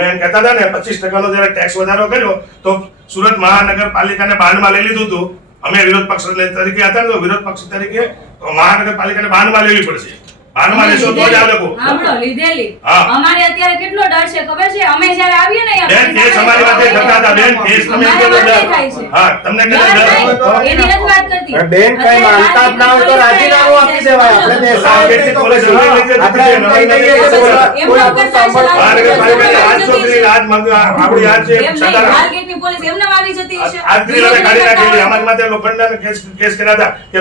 તમે એમ કહેતા હતા ને 25% જયારે ટેક્સ વધારો કર્યો તો સુરત મહાનગરપાલિકાને બાંધમાં લઈ લીધું હતું. અમે વિરોધ પક્ષ તરીકે હતા ને તો વિરોધ પક્ષ તરીકે મહાનગરપાલિકાને બાંધમાં લેવી પડશે. બાંધમાં લેશો તો જ આ લોકો લીધેલી. અમારે અત્યારે કેટલો ડર છે ખબર છે? અમે જ્યારે આવીએ ને બેન કેસ અમારી વાતે કરતા હતા. બેન કેસ તમે હા તમને કેટલો ડર એની નથી વાત કરતી. બેન કઈ માનતા જ ના હોય તો રાજીનામું આપી દેવાય. આપણે બેસાય કેટલી પોલીસ લઈ લીધી આપણે એમ કઈ નહીં કે મહાનગરપાલિકાની આજ છોકરી આજ મંગ આપણી આજ છે સદા માર્કેટની પોલીસ એમને આવી જતી હશે. આજ દિલાને કાઢી નાખેલી. અમારી માથે લોખંડના કેસ કર્યા હતા કે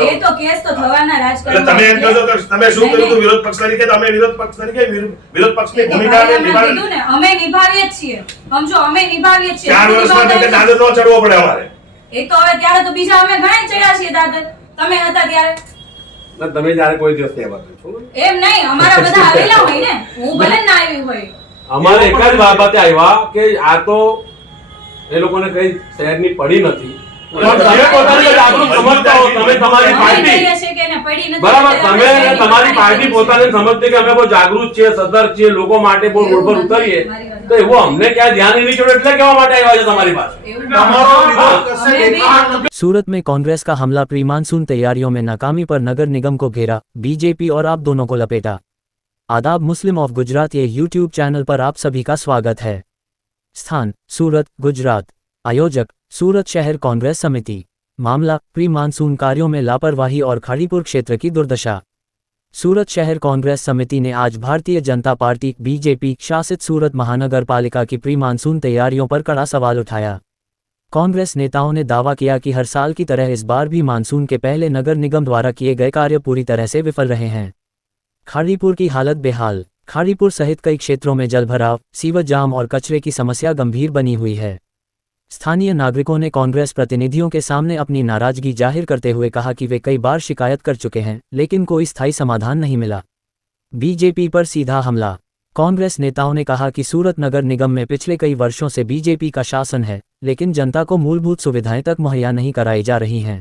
એ તો કેસ તો થવાના રાજકારણ. તમે એમ કહો કે તમે શું કર્યું હતું વિરોધ પક્ષ તરીકે? તો અમે વિરોધ પક્ષ તરીકે વિરોધ પક્ષની ભૂમિકા નિભાવી ને અમે નિભાવીએ જ છીએ. સમજો અમે નિભાવીએ જ છીએ. 4 વર્ષમાં તો દાદર નો ચડવો પડે અમારે. એ તો હવે ત્યારે તો બીજા અમે ઘણા ચડ્યા છીએ દાદર. તમે હતા ત્યારે તમે જયારે કોઈ દિવસ કહેવા છો એમ નહીં. અમારા બધા આવેલા હોય ને. હું ભલે ના આવી હોય. અમારે એક જ બાબતે આવ્યા કે આ તો એ લોકોને કઈ શહેરની પડી નથી. તમે પોતાને જાગૃત સમજતા હો. તમે તમારી પાર્ટી બરાબર તમે તમારી પાર્ટી પોતાને સમજતી કે અમે બહુ જાગૃત છીએ, સતર્ક છીએ, લોકો માટે બહુ રોડ પર ઉતરીએ તો એવું અમને ક્યાં ધ્યાન નહીં છોડે એટલે કેવા માટે આવ્યા છે તમારી પાસે? सूरत में कांग्रेस का हमला प्री मानसून तैयारियों में नाकामी पर नगर निगम को घेरा, बीजेपी और आप दोनों को लपेटा। आदाब, मुस्लिम ऑफ गुजरात ये यूट्यूब चैनल पर आप सभी का स्वागत है। स्थान सूरत गुजरात। आयोजक सूरत शहर कांग्रेस समिति। मामला प्री मानसून कार्यों में लापरवाही और खाड़ीपुर क्षेत्र की दुर्दशा। सूरत शहर कांग्रेस समिति ने आज भारतीय जनता पार्टी बीजेपी शासित सूरत महानगर पालिका की प्री मानसून तैयारियों पर कड़ा सवाल उठाया। कांग्रेस नेताओं ने दावा किया कि हर साल की तरह इस बार भी मानसून के पहले नगर निगम द्वारा किए गए कार्य पूरी तरह से विफल रहे हैं। खाड़ीपुर की हालत बेहाल। खाड़ीपुर सहित कई क्षेत्रों में जलभराव, सीवर जाम और कचरे की समस्या गंभीर बनी हुई है। स्थानीय नागरिकों ने कांग्रेस प्रतिनिधियों के सामने अपनी नाराजगी जाहिर करते हुए कहा कि वे कई बार शिकायत कर चुके हैं लेकिन कोई स्थायी समाधान नहीं मिला। बीजेपी पर सीधा हमला। कांग्रेस नेताओं ने कहा कि सूरत नगर निगम में पिछले कई वर्षों से बीजेपी का शासन है लेकिन जनता को मूलभूत सुविधाएं तक मुहैया नहीं कराई जा रही हैं।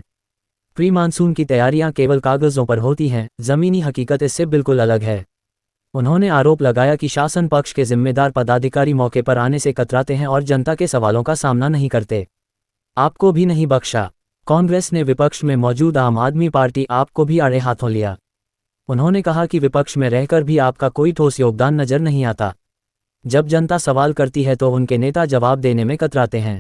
प्री मानसून की तैयारियां केवल कागजों पर होती हैं, जमीनी हकीकत इससे बिल्कुल अलग है। उन्होंने आरोप लगाया कि शासन पक्ष के जिम्मेदार पदाधिकारी मौके पर आने से कतराते हैं और जनता के सवालों का सामना नहीं करते। आपको भी नहीं बख्शा। कांग्रेस ने विपक्ष में मौजूद आम आदमी पार्टी आप को भी आड़े हाथों लिया। उन्होंने कहा कि विपक्ष में रहकर भी आपका कोई ठोस योगदान नजर नहीं आता। जब जनता सवाल करती है तो उनके नेता जवाब देने में कतराते हैं।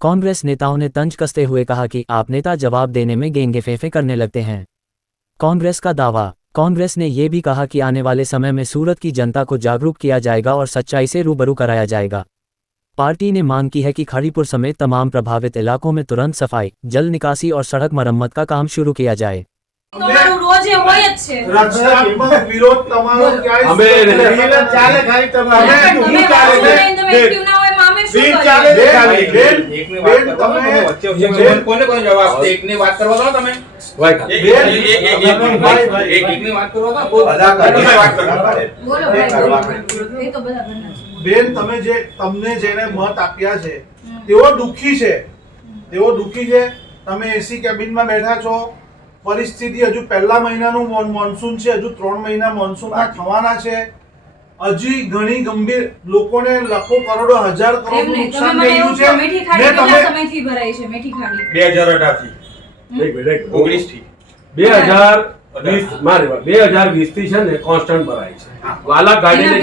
कांग्रेस नेताओं ने तंज कसते हुए कहा कि आप नेता जवाब देने में गेंगे फेफे करने लगते हैं। कांग्रेस का दावा। कांग्रेस ने यह भी कहा कि आने वाले समय में सूरत की जनता को जागरूक किया जाएगा और सच्चाई से रूबरू कराया जाएगा। पार्टी ने मांग की है कि खाड़ीपुर समेत तमाम प्रभावित इलाकों में तुरंत सफाई, जल निकासी और सड़क मरम्मत का काम शुरू किया जाए। બેન તમે જે તમને જેને મત આપ્યા છે તેઓ દુખી છે, તમે એસી કેબિનમાં બેઠા છો। પરિસ્થિતિ હજુ પહેલા મહિનાનું મોન્સૂન છે, હજુ 3 મહિના મોન્સૂનમાં થવાના છે। હજી ઘણી ગંભીર લોકોને લાખો કરોડો હજાર કરોડ નુકસાન થયું છે। મેઠી ખાડી કેટલા સમયથી ભરાઈ છે? મેઠી ખાડી 2018 થી 2020 થી છે ને કોન્સ્ટન્ટ ભરાય છે। વાલા ગાડીને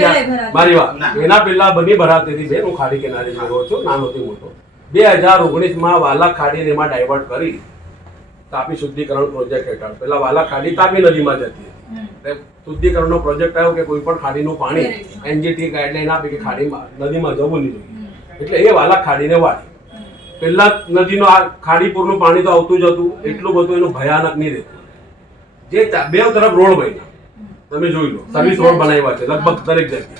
મારી વાત એના પહેલા બની ભરાતી હતી બેન, હું ખાડી કિનારે રહ્યો છું, નાનોથી મોટો। 2019 માં વાલા ખાડીને એમાં ડાયવર્ટ કરી તાપી શુદ્ધિકરણ પ્રોજેક્ટ હેઠળ પેલા વાલા ખાડી તાપી નદીમાં જતી હતી। શુદ્ધિકરણનો પ્રોજેક્ટ આવ્યો કે કોઈ પણ ખાડીનું પાણી એનજીટી ગાઈડલાઈન આપી કે ખાડીમાં નદીમાં જવું નહીં જોઈએ, એટલે એ વાલા ખાડીને વાળી પેલા નદીનો આ ખાડીપુરનું પાણી તો આવતું જ હતું, એટલું બધું એનું ભયાનક નહીં રહેતું। જે બે તરફ રોડ બન્યા, તમે જોઈ લો, સર્વિસ રોડ બનાવ્યા છે લગભગ દરેક જગ્યાએ।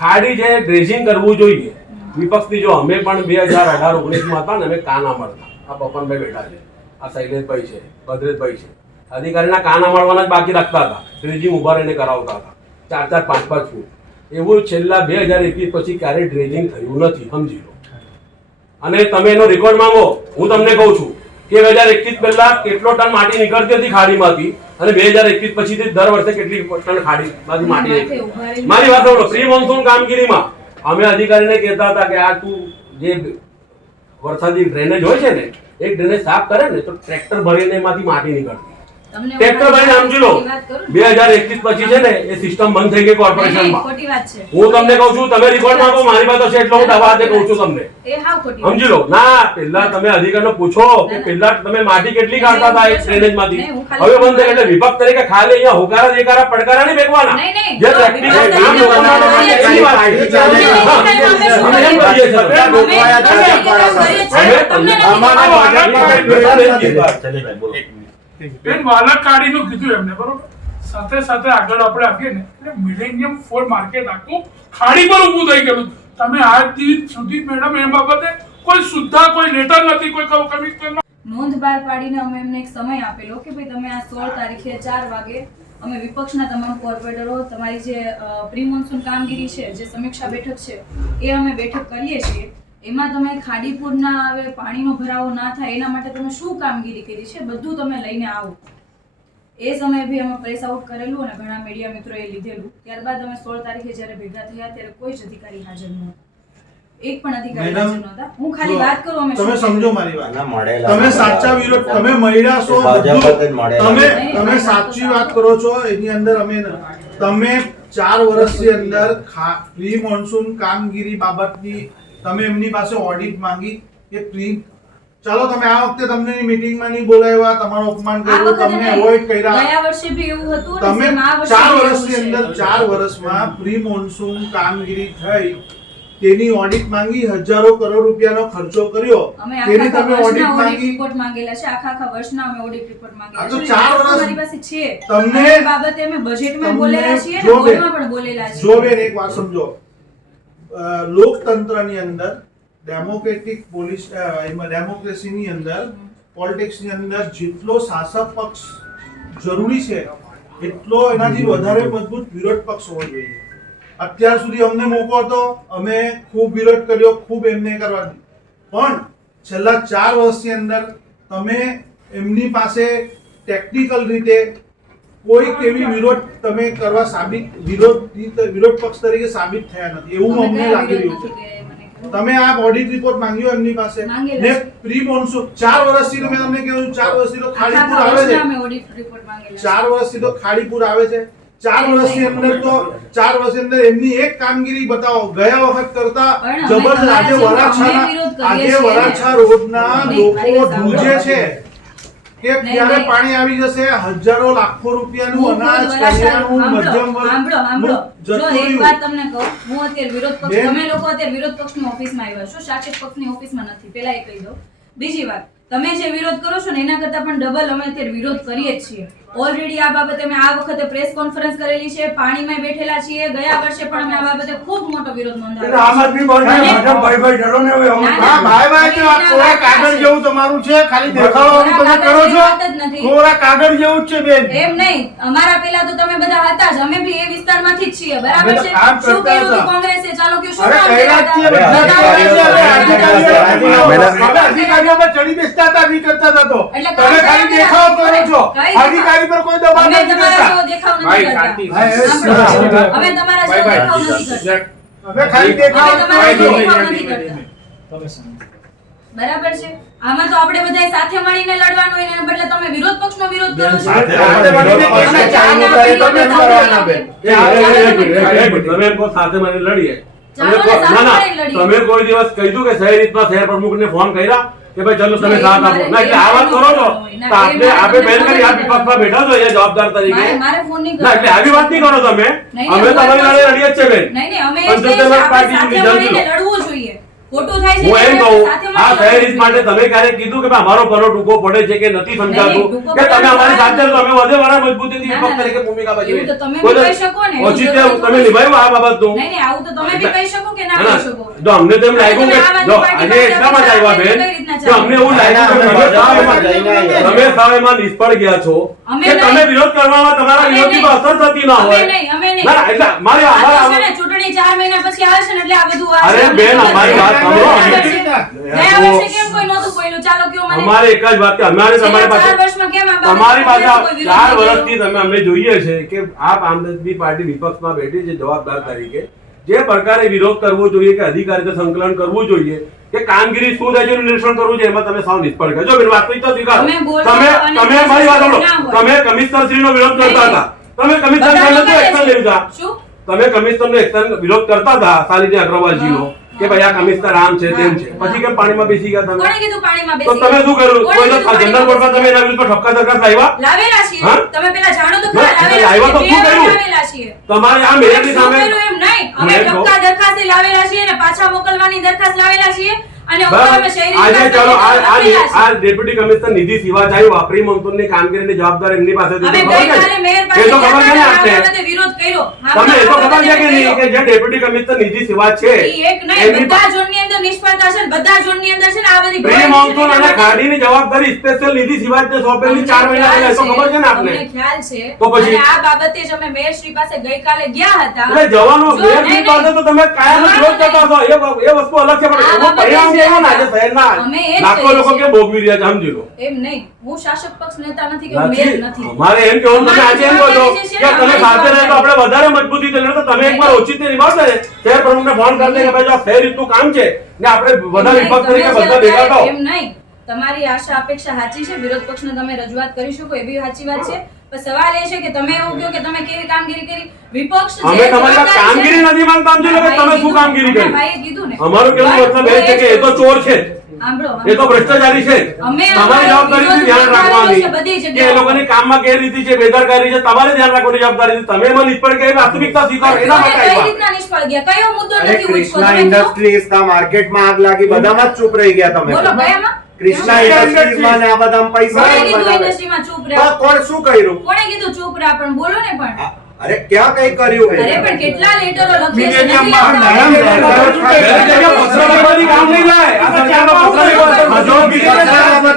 ખાડી જે ડ્રેજિંગ કરવું જોઈએ, વિપક્ષની જો અમે પણ 2018-19 માં હતા ને અમે કાન આંબળતા, આ પપનભાઈ બેઠા છે, આ શૈલેષભાઈ છે, ભદ્રેશભાઈ છે, અધિકારીના કાન આંબળવાના જ બાકી રાખતા હતા, ડ્રેજિંગ ઉભા રહીને કરાવતા હતા 4-4, 5-5 ફૂટ। એવું છેલ્લા 2021 પછી ક્યારેય ડ્રેજિંગ થયું નથી, સમજી લો। અને તમે એનો રેકોર્ડ માંગો, હું તમને કહું છું કે 2021 પહેલા કેટલો ટન માટી નીકળતી હતી ખાડીમાંથી અને 2021 પછીથી દર વર્ષે કેટલી ટન ખાડીમાંથી માટી નીકળી। મારી વાત સાંભળો, પ્રી મોન્સૂન કામગીરીમાં અમે અધિકારીને કહેતા હતા કે આ તું જે વરસાદી ડ્રેનેજ હોય છે ને એ ડ્રેનેજ સાફ કરે ને તો ટ્રેક્ટર ભરીને એમાંથી માટી નીકળતી. તમને ટ્રેક્ટર ભરીને સમજી લો વાત કરું ને. 2021 પછી છે ને એ સિસ્ટમ બંધ થઈ ગઈ નહીં, કોર્પોરેશનમાં. ખોટી વાત છે. હું તમને કહું છું, તમે રેકોર્ડ માંગો, મારી પાસે છે એટલે હું દવાતે કહું છું તમને. એ હાવ ખોટી વાત સમજી લો. ના, પહેલા તમે અધિકારીને પૂછો કે પહેલા તમે માટી કેટલી કાઢતા હતા એક ડ્રેનેજમાંથી. નહીં, હું ખાલી હવે બંધ થઈ એટલે વિભાગ તરીકે ખાલી અહીંયા હોકારા દેકારા પડકારા નહીં ફેંકવાના. નહીં, નહીં. જે જો પ્રેક્ટિકલ વિભાગ કામ તરીકે લોકોના અમે માટે કરીએ એની વાત છીએ. છે. અમે શું અમે એમ કરીએ છીએ. બેન વાલક કાઢીનું કીધું એમને બરોબર સાથે સાથે આગળ આપણે આવીએ ને એટલે મિલેનિયમ ફોર માર્કેટ આખું ખાડી પર ઊભું થઈ ગયેલું. તમે આજ દિવસ સુધી મેડમ એ બાબતે કોઈ સુદ્ધા કોઈ લેટર નથી, કોઈ કમિશનર નોંધ બહાર પાડીને અમે એમને એક સમય આપેલો કે ભાઈ તમે આ 16 તારીખે 4 વાગે અમે વિપક્ષના તમામ કોર્પોરેટરો તમારી જે પ્રી મોન્સૂન કામગીરી છે, જે સમીક્ષા બેઠક છે એ અમે બેઠક કરીએ છીએ. એમાં તમે ખાડીપુર ના આવે, પાણીનો ભરાવો ના થાય એના માટે તમે શું કામગીરી કરી છે બધું તમે લઈને આવો. એ સમયે બી અમે પ્રેસ આઉટ કરેલું અને ઘણા મીડિયા મિત્રોએ લીધેલું. ત્યારબાદ અમે 16 તારીખે જ્યારે ભેગા થયા ત્યારે કોઈ જ અધિકારી હાજર નહોતા. એક પણ અધિકારી હાજર નહોતા. હું ખાલી વાત કરું અમે તમે શું સમજો મારી વાત. ના મળેલા. તમે સાચા વિરોધ, તમે મહિલા છો, ભાજપ જ બધું. મળેલા. તમે સાચી વાત કરો છો. એની અંદર અમે તમે 4 વર્ષની અંદર પ્રી મોન્સૂન કામગીરી બાબતની તમે એમની પાસે ઓડિટ માંગી કે પ્રી ચાલો તમે આ વખતે તમને મીટિંગમાં નહીં બોલાવ્યા, તમારું અપમાન આ કર્યું, વખતે તમને નહીં. અવોઇડ કર્યા. ગયા વર્ષે બી એવું હતું અને તમે સેમ આ વર્ષે 4 બી એવું વર્ષની છે. અંદર 4 વર્ષમાં પ્રી મોન્સૂન કામગીરી થઈ તેની ઓડિટ માંગી, હજારો કરોડ રૂપિયાનો ખર્ચો કર્યો, અમે તેની આખા તમે ઓડિટ વર્ષના ઓડિટ માંગી. રિપોર્ટ માંગેલા છે. આખા વર્ષના અમે ઓડિટ રિપોર્ટ માંગેલા આ તો છે. 4 એ વર્ષ અમારી પાસે છે. તમને- અને એ બાબતે અમે બજેટમાં બોલેલા છીએ અને જો બેન, બોર્ડમાં પણ બોલેલા છીએ. જો બેન એક વાત સમજો, લોકતંત્રની અંદર ડેમોક્રેટિક પોલિસ ડેમોક્રેસીની અંદર પોલિટિક્સની અંદર જેટલો શાસક પક્ષ જરૂરી છે એટલો એનાથી વધારે મજબૂત વિરોધ પક્ષ હોવો જોઈએ. અત્યાર સુધી અમને મોકો હતો, અમે ખૂબ વિરોધ કર્યો, ખૂબ એમને કરવા દીધું. પણ છેલ્લા 4 વર્ષની અંદર તમે એમની પાસે ટેકનિકલ રીતે કોઈ કેવી વિરોધ તમે કરવા વિરોધ પક્ષ તરીકે સાબિત થયા નથી એવું અમે અમને કયા લાગી વિરોધ રહ્યું છે. નથી કે મને કહો. તમે આ ઓડિટ રિપોર્ટ માંગ્યો એમની પાસે માંગેલો ને છે. પ્રી મોન્સૂન 4 વર્ષથી તો મેં તમને કહ્યું 4 વર્ષથી તો આખા ખાડીપુર આવે છે. વર્ષના અમે ઓડિટ રિપોર્ટ માંગેલા છે. 4 વર્ષથી તો ખાડીપુર આવે છે. 4 વર્ષની અંદર તો 4 વર્ષની અંદર એમની એક કામગીરી બતાવો ગયા વખત કરતા પણ અમે જબરદસ્ત. આજે તમારા જેમ અમે વિરોધ કરીએ આજે છીએ. વરાછા રોડના નહીં, મારી લોકો વાત ધ્રુજે છે કે નહીં, ક્યારે નહીં. પાણી આવી જશે, હજારો લાખો રૂપિયાનું હું અનાજ ખુદ વરાછા- કરિયાણું મધ્યમ સાંભળો. જો જતું એક રહ્યું. વાત તમને કહું, હું અત્યારે વિરોધ પક્ષ, બેન. તમે લોકો અત્યારે વિરોધ પક્ષની ઓફિસમાં આવ્યા છો, શાસક પક્ષની ઓફિસમાં નથી. પહેલા એ કહી દો. બીજી વાત, તમે જે વિરોધ કરો છો ને એના કરતા પણ ડબલ અમે અત્યારે વિરોધ કરીએ જ છીએ. ઓલરેડી આ બાબતે અમે આ વખતે પ્રેસ કોન્ફરન્સ કરેલી છે, પાણીમાં બેઠેલા છીએ. ગયા વર્ષે પણ અમે આ બાબતે ખૂબ મોટો વિરોધ નોંધાવ્યો આમ આદમી પાર્ટી અને- ભાજપ ભાઈ ડરો ને હવે અમે ના, હા, ના. ભાઈ ભાઈ તો આ કોરા કાગળ જેવું તમારું છે, ખાલી દેખાડવાનું તમે કરો છો. વાત જ નથી. કોરા કાગળ જેવું જ છે બેન. એમ નહીં, અમારા પેલા તો તમે બધા હતા જ, અમે બી એ વિસ્તારમાંથી જ છીએ, બરાબર અમે તો છે. કામ શું કરતા કર્યું હતું હતા. કોંગ્રેસે? ચાલો કે શું અરે કામ કઈ કર્યા વાત છે, હતા? બધા બતાવો. અધિકારીઓ પર ચડી બેસતા હતા, નહીં કરતા હતા તો. એટલે તમે કામ ખાલી કર્યા દેખાવ કરો છો. કઈ અધિકારી પર કોઈ દબાણ અમે નથી તમારા કરતા. જેવો દેખાવ નથી ભાઈ, કરતા. શાંતિ. સાંભળો. અમે તમારા જેવો દેખાવ નથી કરતા. અમે ખાલી દેખાવ અમે તમારા કરો જેવો છો. દેખાવ નથી કરતા. બરાબર છે. આમાં તો આપણે બધાય સાથે મળીને લડવાનું હોય ને એના બદલે તમે વિરોધ પક્ષનો વિરોધ કરો છો. સાથે મળીને કેસને ચાલુ કરે તો અમે કરવાના બેન. તમે એમ કહો સાથે મળીને લડીએ. ચાલો તમે ને, કહો- સાથે ના, ના, મળીને લડીએ. તમે કોઈ દિવસ કીધું કે શહેર રીતના શહેર પ્રમુખને ફોન કર્યા કે ભાઈ ચલો તમે સાથ આપો? ના, એટલે આ વાત કરો છો તો આપણે બેન કરી આ વિપક્ષમાં બેઠા છો અહીંયા જવાબદાર તરીકે. મારે ફોન નહીં ના, એટલે આવી વાત નહીં કરો તમે. નહીં, અમે હું તમારી વાત લડાઈ કરું. લડીએ જ છે બેન. નહીં નહીં, અમે એ જ કહીએ છીએ, પંચોતેર આપણે પાર્ટીનું સાથે રિઝલ્ટ મળીને લો. લડવું જોઈએ. ખોટું થાય છે હું એમ ત્યારે કહું સાથે આ મળીને શહેર લડવું માટે જોઈએ. તમે ક્યારેક કીધું કે ભાઈ અમારો પનો ટૂંકો પડે છે કે નથી સમજાતું ટૂંકો કે તમે પડે અમારી તો સાથે છો, અમે વધે વાળા મજબૂતીથી ના, વિપક્ષ ના, તરીકે ભૂમિકા એવું તો તમે ભજવીએ. બી કહી શકો ને, એવું ઔચિત્ય જરૂરી તમે થોડી નિભાવ્યું આ બાબતનું. નહીં નહીં, આવું તો તમે બી કહી શકો કે ના ના, કહી શકો. જો અમને તો એમ લાગ્યું તમે કે આ જો વાળી આજે પાર્ટી એટલા પાસે માટે આવ્યા બેન કઈ રીતના કે અમને એવું લાગ્યું કે અમે તમે સાવ ભાજપમાં જઈને આવ્યા. તમે સાવ એમાં નિષ્ફળ ગયા છો અમે કે તમે નહીં. વિરોધ કરવામાં તમારા અમે વિરોધી નહીં. પર અસર થતી ના અમે હોય. નહીં, અમે નહીં. ના, ના, એટલે મારે આ તો છે અમારા ને, ચૂંટણી 4 મહિના પછી આવે છે ને એટલે આ બધું આ અરે છે. બેન, અમારી વાત સાંભળો. ગયા વર્ષે કેમ કોઈ નહોતું બોલ્યું? ચાલો કયો મને. અમારે એક જ વાત કે અમારે તમારી છેલ્લા 4 પાસે વર્ષમાં કેમ આ બાબતે તમારી પાસે કોઈ વિરોધ 4 નથી વર્ષથી તમે અમને જોઈએ છે કે આપ આમ આદમી પાર્ટી વિપક્ષમાં બેઠી છે જવાબદાર તરીકે જે પ્રકારે વિરોધ કરવો જોઈએ કે અધિકારી સંકલન કરવું જોઈએ કે કામગીરી શું થાય છે એનું નિરીક્ષણ કરવું જોઈએ, એમાં તમે સાવ નિષ્ફળ ગયા. જો બેન વાસ્તવિકતા સ્વીકારો. તમે બોલો તમે અને તમે મારી વાત સાંભળો. ના હોય. તમે કમિશનરશ્રીનો વિરોધ કરતા હતા. તમે કમિશનર બધા સાહેબનો કરે એક્શન છે. લેતા. શું? તમે કમિશનરનો એક્શન વિરોધ કરતા હતા શાલિની અગ્રવાલજીનો કે ભાઈ આ કમિશનર આમ છે તેમ છે, પછી કેમ પાણીમાં બેસી ગયા તમે? કોણે કીધું પાણીમાં તો બેસી તમે શું કર્યું? કોણે કોઈ કીધું જનરલ પાણીમાં કોર્ટમાં તમે એના વિરુદ્ધ ઠપકા દરખાસ્ત લાવ્યા? લાવેલા છીએ. હા? તમે પેલા જાણો તો ના, ખરા, એટલે લાવેલા લાવ્યા તો છીએ. શું બે વાર કર્યું? લાવેલા છીએ. તમારે આ અમે મેયરની શું સામે કર્યું એમ નહીં. અમે મેયર કહો. ધક્કા દરખાસ્તે લાવેલા છીએ અને પાછા મોકલવાની દરખાસ્ત લાવેલા છીએ અને ઉપર અમે બસ, શહેરી આજે વિકાસ ચાલો લખેલા છે. આ ડેપ્યુટી કમિશનર નિધિ શિવાચાર્ય વાપરી મંત્રીની કામગીરીની જવાબદારી એમની પાસે હતી. અમે તો ખબર ગઈકાલે છે? મેયર એ પાસે તો ખબર છે ને ગયા હતા, આપને? આ બાબતે વિરોધ કર્યો. તમને એ તો ખબર છે કે નહીં કર્યો. કે જે ડેપ્યુટી કમિશનર નિધિ શિવા છે ઈ એક નહીં, એમની બધા ઝોનની અંદર નિષ્ફળતા છે ને બધા ઝોનની અંદર છે ને આ બધી પ્રી મોન્સૂન અને ખાડીની જવાબદારી સ્પેશિયલ નિધિ શિવાને સોંપેલી 4 મહિના પહેલા. એ તો ખબર છે ને આપને? અમને ખ્યાલ છે. તો પછી? અને આ બાબતે જ અમે મેયર શ્રી પાસે ગઈકાલે ગયા હતા. એટલે જવાનો જો, મેયરની નહીં, પાસે તો તમે કાયમ જ વિરોધ કરતા છો. એ વસ્તુ અલગ છે, પણ આ એનું બાબતે પરિણામ છે. કેવું ના છે શહેરના અમે એ જ લાખો કહીએ લોકો છીએ. કેમ ભોગવી રહ્યા છે સમજી લો. એમ નહીં, હું શાસક પક્ષ નેતા નથી કે હું મેયર નથી. અમારે એમ કહેવું તમે આજે એમ કહો છો અમારી કે તમે જવાબદારી સાથે છે. રહે તો આપણે વધારે મજબૂતી લડે, તો તમે એકવાર ઓચિંતી નિભાવશો ને શહેર પ્રમુખને ફોન કરી દે કે ભાઈ જો આ શહેર રીતનું કામ છે ને આપણે બધા એમ વિપક્ષ નહીં, તરીકે તમે બધા જે ભેગા થાઓ. એમ નહીં, તમારી આશા અપેક્ષા સાચી છે, વિરોધ પક્ષને તમે રજૂઆત કરી શકો એવી સાચી વાત છે. પણ સવાલ એ છે કે તમે એવું કહો કે તમે કેવી કામગીરી કરી. વિપક્ષ જે અમે તમારી પાસે જવાબદારી છે- કામગીરી નથી માંગતા, સમજી લો કે તમે શું કામગીરી કરી. ભાઈએ કીધું ને. અમારું કેવું મતલબ એ છે કે એ તો ચોર છે, સાંભળો, એ તો ભ્રષ્ટાચારી છે. અમે તમારી જવાબદારી છે ધ્યાન રાખવાની બધી કે એ જગ્યાએ. લોકોની કામમાં ગેરરીતિ છે, બેદરકારી છે, તમારે ધ્યાન રાખવાની જવાબદારી છે. તમે એમાં નિષ્ફળ કે વાસ્તવિકતા સ્વીકારો, એના તમે માટે કઈ આવ્યા. રીતના નિષ્ફળ ગયા? કયો મુદ્દો અરે નથી ઉઠતો? ક્રિષ્ના તમે કહો. ઇન્ડસ્ટ્રીઝ ના માર્કેટમાં આગ લાગી, બધામાં જ ચૂપ રહી ગયા તમે. બોલો કયામાં? ક્રિષ્ના ઇન્ડસ્ટ્રીઝમાં ને આ બધામાં પૈસા કોણે કોણ કીધું બનાવે? ઇન્ડસ્ટ્રીમાં ચૂપ તો રહો? કોણ શું કર્યું? કોણે કીધું ચૂપ રહો? પણ બોલો ને પણ. અરે ક્યાં કઈ કર્યું અરે હે? પણ કેટલા લેટરો લખીએ છે, મિલેનિયમ નથી માં લખતા? દરેક જગ્યાએ પથરાવાથી કામ નહીં થાય. આ સરકારનો પથરાવી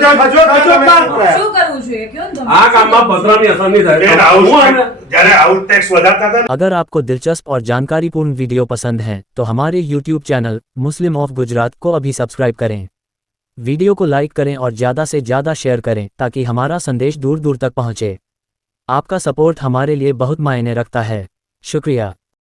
શું કરવું જોઈએ કયો ને તમે? આ કામમાં પથરાની અસર નહીં બેન, થાય. આઉટ હું આને- જ્યારે આઉટ ટેક્સ વધારતા હતા अगर आपको दिलचस्प और जानकारीपूर्ण वीडियो पसंद है तो हमारे YouTube channel Muslim of Gujarat को अभी सब्सक्राइब करें। वीडियो को लाइक करें और ज़्यादा से ज़्यादा शेयर करें ताकि हमारा संदेश दूर दूर तक पहुँचे। आपका सपोर्ट हमारे लिए बहुत मायने रखता है। शुक्रिया।